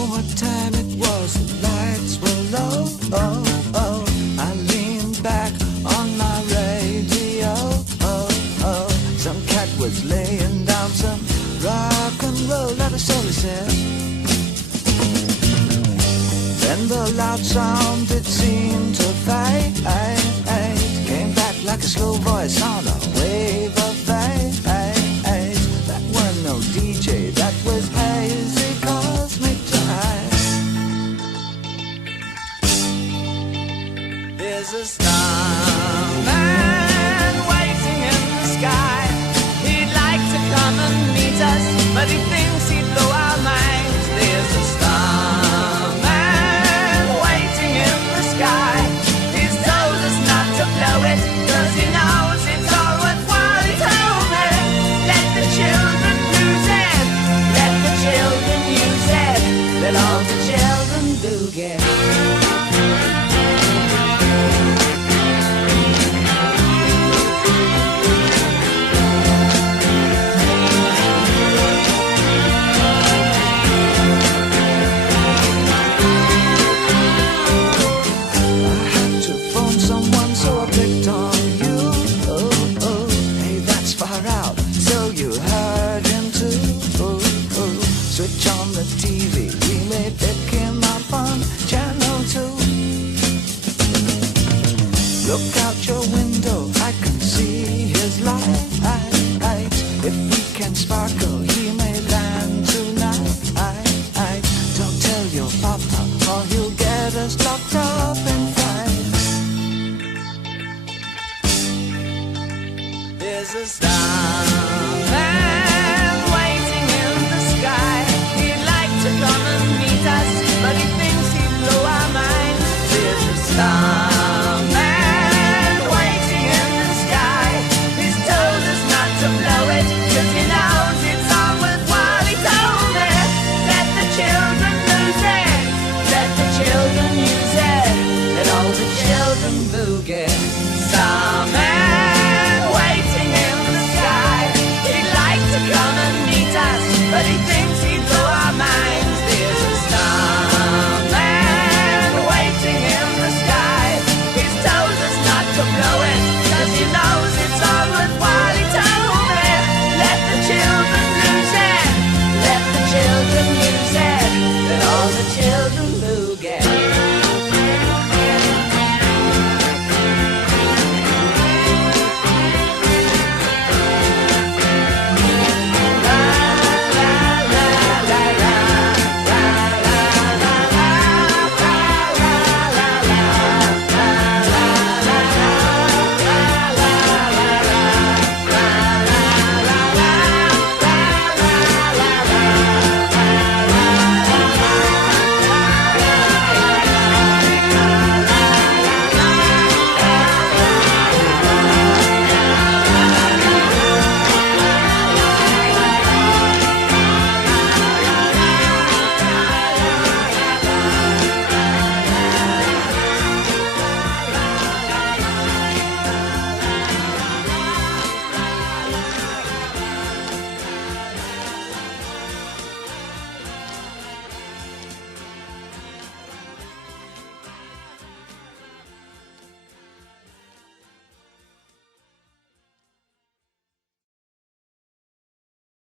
know what time it was, the lights were low. Oh, oh. I leaned back on my radio. Oh, oh. Some cat was laying down some rock and roll, like a soul said. Then the loud sound, it seemed to fade. Came back like a slow voice on a wave of fate. That was no DJ, that was hazy cosmic time. There's a starman waiting in the sky. He'd like to come and meet us, but he thinks he'd blow our minds. There's a starman waiting in the sky. He's told us not to blow it, 'cause he knows it's all worthwhile. He told me, let the children lose it, let the children use it, let all the children do get. Switch on the TV, we may pick him up on channel 2. Look out your window, I can see his light. If we can sparkle, he may land tonight. Don't tell your papa, or he'll get us locked up in fights. There's a star